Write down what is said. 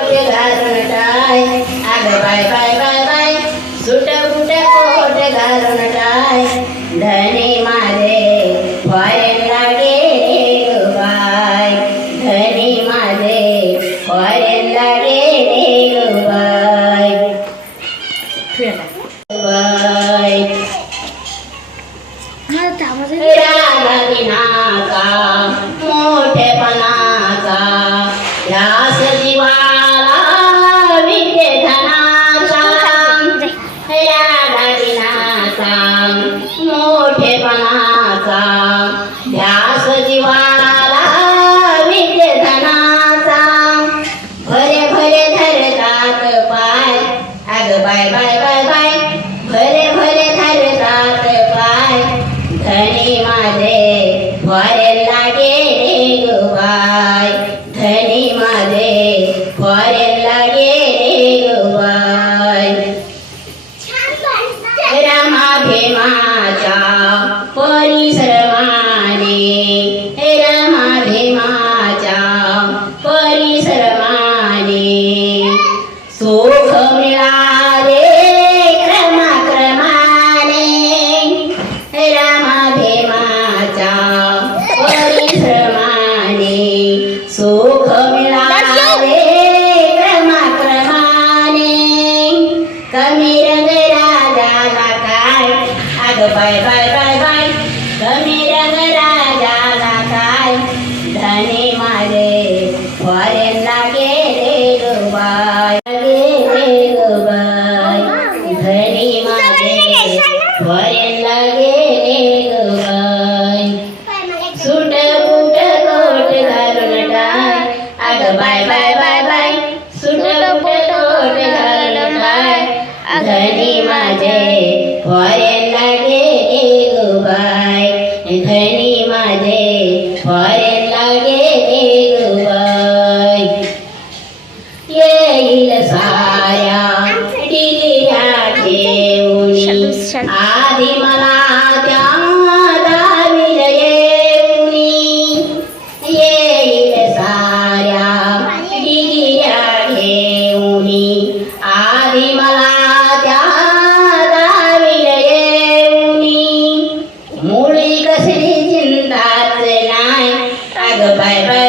घालून टाय अग बाय बाय बाय बाय सुट बुट कोट घालून टाय धनी माझे फॉरेनला गेले ग बाय धनी माझे फॉरेनला गेले ग बाय बाय राजा दिनाचा मोठेपणाचा ध्यास जीवाला विद्ये धनाचा राजा दिनाचा मोठेपणाचा ध्यास जीवाला विद्ये धनाचा भरे भरे धरतात पाय अग बाय बाय बाय बाय भरे भरे धरतात पाय धनी माझे फॉरेनला गेले ग बाय धनी माझे फॉरेनला गेले ग बाय रमा भीमाच्या परिश्रमाने रमा भीमाच्या परिश्रमाने सुख मिळाले क्रमाक्रमाने रमा भीमाच्या परिश्रमाने सुख मिळाले क्रमाक्रमाने कमी रंग राजाला काय अग बाय बाय बाय बाय कमी रंग राजाला काय धनी माझे फॉरेनला गेले ग बाय गेले ग बाय धनी माझे फॉरेनला गेले ग बाय सुट बुट कोट घालून टाय अग बाय बाय बाय बाय सुट बुट कोट घालून टाय धनी माझे फॉरेनला गेले ग बाय धनी माझे फॉरेनला गेले ग बाय येईल साऱ्या डिलिया ठेवून आधी मला त्या दाविल येऊनी येईल साऱ्या डिलिया ठेवूनी आधी मला त्या दाविल येऊनी मुळी कसली चिंताच नाही अग बाय बाय